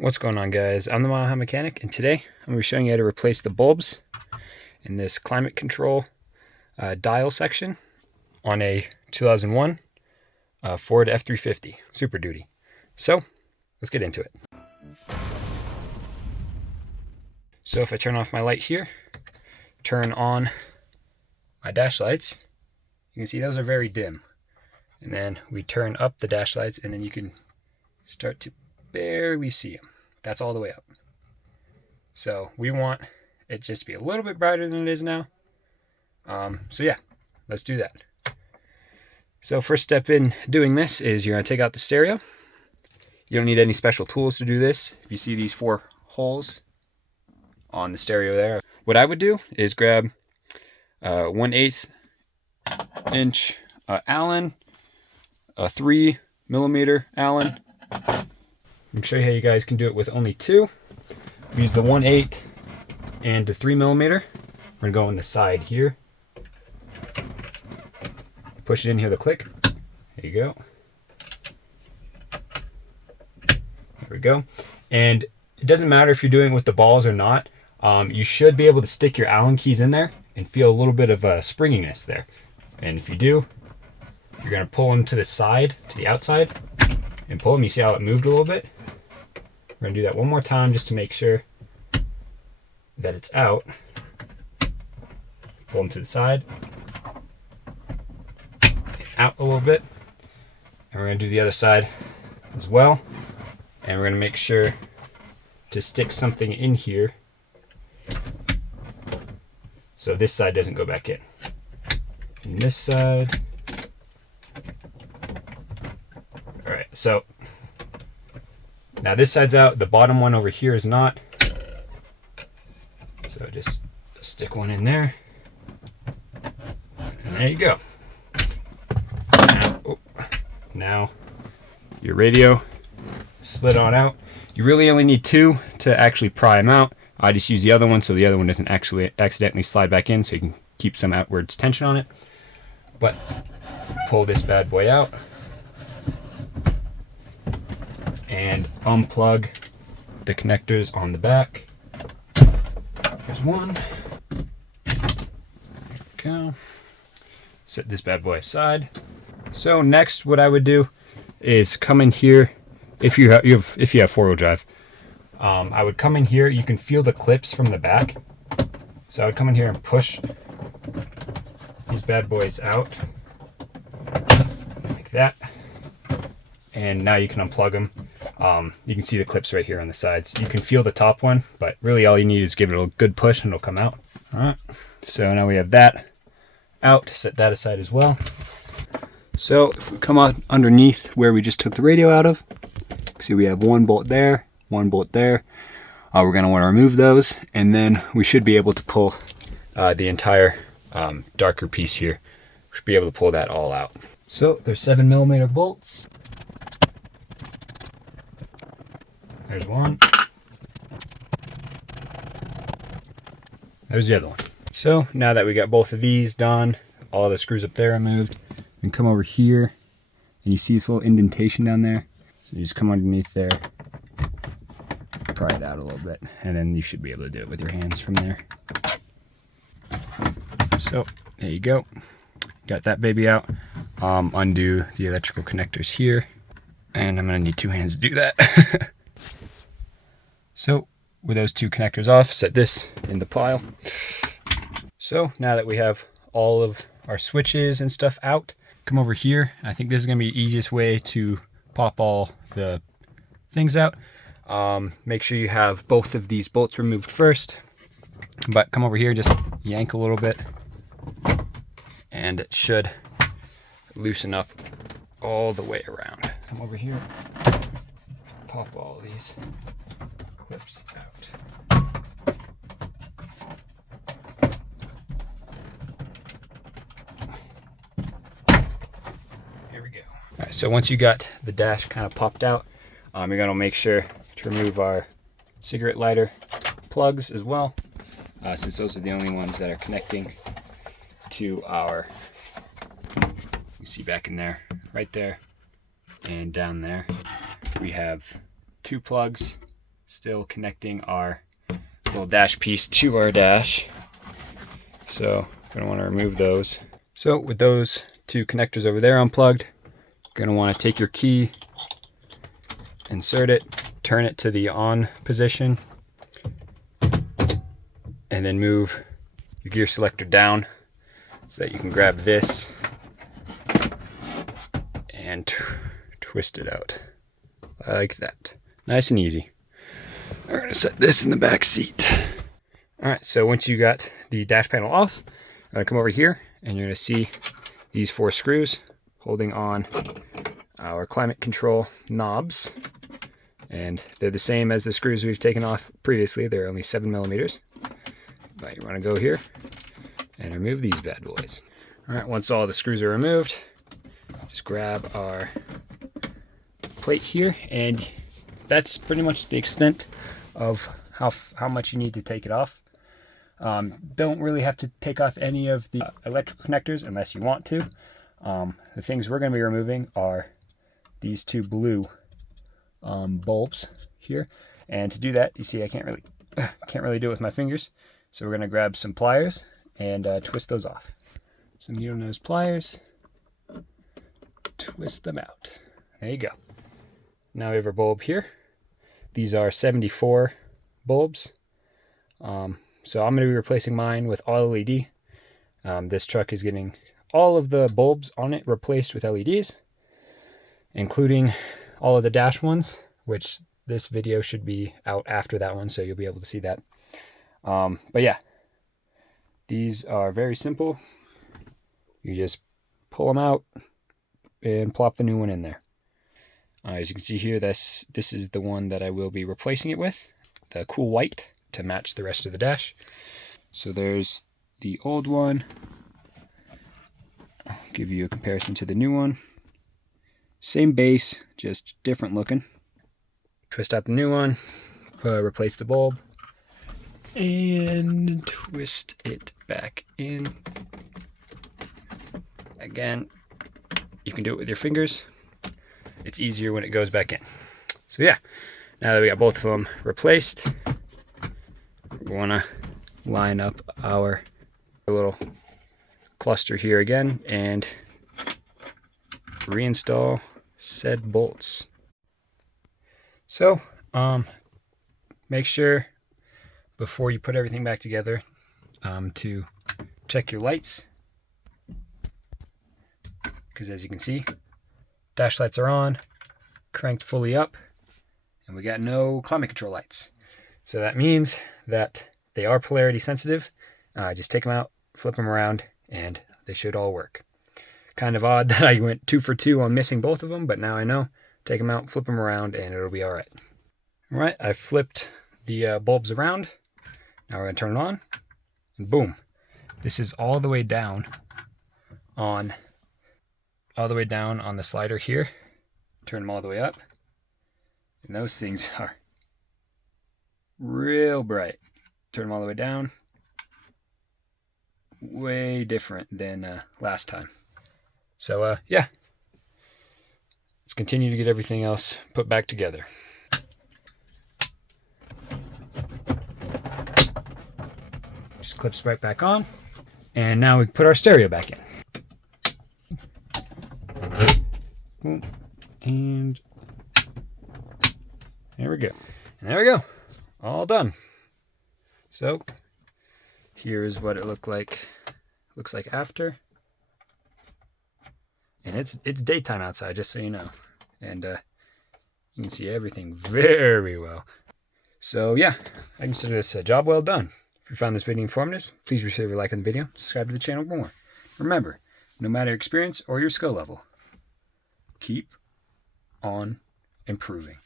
What's going on, guys? I'm the Mile High Mechanic, and today I'm going to be showing you how to replace the bulbs in this climate control dial section on a 2001 Ford F350 Super Duty. So let's get into it. So if I turn off my light here, turn on my dash lights, you can see those are very dim. And then we turn up the dash lights, and then you can start to barely see them. That's all the way up. So we want it just to be a little bit brighter than it is now. So yeah, let's do that. So first step in doing this is you're going to take out the stereo. You don't need any special tools to do this. If you see these 4 holes on the stereo there, what I would do is grab 1/8 inch Allen, a 3mm Allen. I'm show you how you guys can do it with only 2. Use the 1/8 and the 3mm. We're gonna go on the side here. Push it in here, the click. There you go. There we go. And it doesn't matter if you're doing it with the balls or not. You should be able to stick your Allen keys in there and feel a little bit of a springiness there. And if you do, you're gonna pull them to the side, to the outside, and pull them. You see how it moved a little bit? We're gonna do that one more time just to make sure that it's out. Pull them to the side, out a little bit, and we're gonna do the other side as well. And we're gonna make sure to stick something in here so this side doesn't go back in. And this side. All right, so now this side's out, the bottom one over here is not. So just stick one in there. And there you go. Now your radio slid on out. You really only need 2 to actually pry them out. I just use the other one so the other one doesn't actually accidentally slide back in, so you can keep some outwards tension on it. But pull this bad boy out and unplug the connectors on the back. There's one. There we go. Set this bad boy aside. So next, what I would do is come in here. If you have 4-wheel drive, I would come in here. You can feel the clips from the back. So I would come in here and push these bad boys out like that. And now you can unplug them. You can see the clips right here on the sides. You can feel the top one, but really all you need is give it a good push and it'll come out. All right, so now we have that out. Set that aside as well. So if we come up underneath where we just took the radio out of, see we have 1 bolt there, 1 bolt there. We're going to want to remove those, and then we should be able to pull the entire darker piece here. We should be able to pull that all out. So there's 7mm bolts. There's one. There's the other one. So now that we got both of these done, all the screws up there removed, we can come over here and you see this little indentation down there. So you just come underneath there, pry it out a little bit, and then you should be able to do it with your hands from there. So there you go. Got that baby out. Undo the electrical connectors here, and I'm gonna need 2 hands to do that. So with those 2 connectors off, set this in the pile. So now that we have all of our switches and stuff out, come over here. I think this is gonna be the easiest way to pop all the things out. Make sure you have both of these bolts removed first, but come over here, just yank a little bit, and it should loosen up all the way around. Come over here, pop all of these clips out. Here we go. All right, so once you got the dash kind of popped out, you're gonna make sure to remove our cigarette lighter plugs as well, since those are the only ones that are connecting to our, you see back in there, right there, and down there we have 2 plugs still connecting our little dash piece to our dash. So we're going to want to remove those. So with those two connectors over there unplugged, you're going to want to take your key, insert it, turn it to the on position, and then move your gear selector down so that you can grab this and twist it out like that. Nice and easy. We're going to set this in the back seat. Alright, so once you got the dash panel off, I'm going to come over here and you're going to see these 4 screws holding on our climate control knobs. And they're the same as the screws we've taken off previously. They're only 7mm. But you want to go here and remove these bad boys. Alright, once all the screws are removed, just grab our plate here, and that's pretty much the extent of how much you need to take it off. Don't really have to take off any of the electrical connectors unless you want to. The things we're going to be removing are these 2 blue bulbs here, and to do that, you see I can't really do it with my fingers, so we're going to grab some pliers and twist those off. Some needle nose pliers, twist them out. There you go. Now we have our bulb here. These are 74 bulbs. So I'm going to be replacing mine with all LED. This truck is getting all of the bulbs on it replaced with LEDs, including all of the dash ones, which this video should be out after that one, so you'll be able to see that. But yeah, these are very simple. You just pull them out and plop the new one in there. As you can see here, this is the one that I will be replacing it with, the cool white, to match the rest of the dash. So there's the old one. I'll give you a comparison to the new one. Same base, just different looking. Twist out the new one, replace the bulb, and twist it back in. Again, you can do it with your fingers. It's easier when it goes back in. So yeah, now that we got both of them replaced, we want to line up our little cluster here again and reinstall said bolts. So make sure before you put everything back together to check your lights, because as you can see, dash lights are on, cranked fully up, and we got no climate control lights. So that means that they are polarity sensitive. Just take them out, flip them around, and they should all work. Kind of odd that I went 2 for 2 on missing both of them, but now I know. Take them out, flip them around, and it'll be all right. All right, I flipped the bulbs around. Now we're going to turn it on, and boom. This is all the way down on the slider here. Turn them all the way up, and those things are real bright. Turn them all the way down. Way different than last time. So yeah, let's continue to get everything else put back together. Just clips right back on, and now we put our stereo back in. And there we go. And there we go. All done. So here is what it looks like after. And it's daytime outside, just so you know. And you can see everything very well. So yeah, I consider this a job well done. If you found this video informative, please leave a like on the video, subscribe to the channel for more. Remember, no matter your experience or your skill level, keep on improving.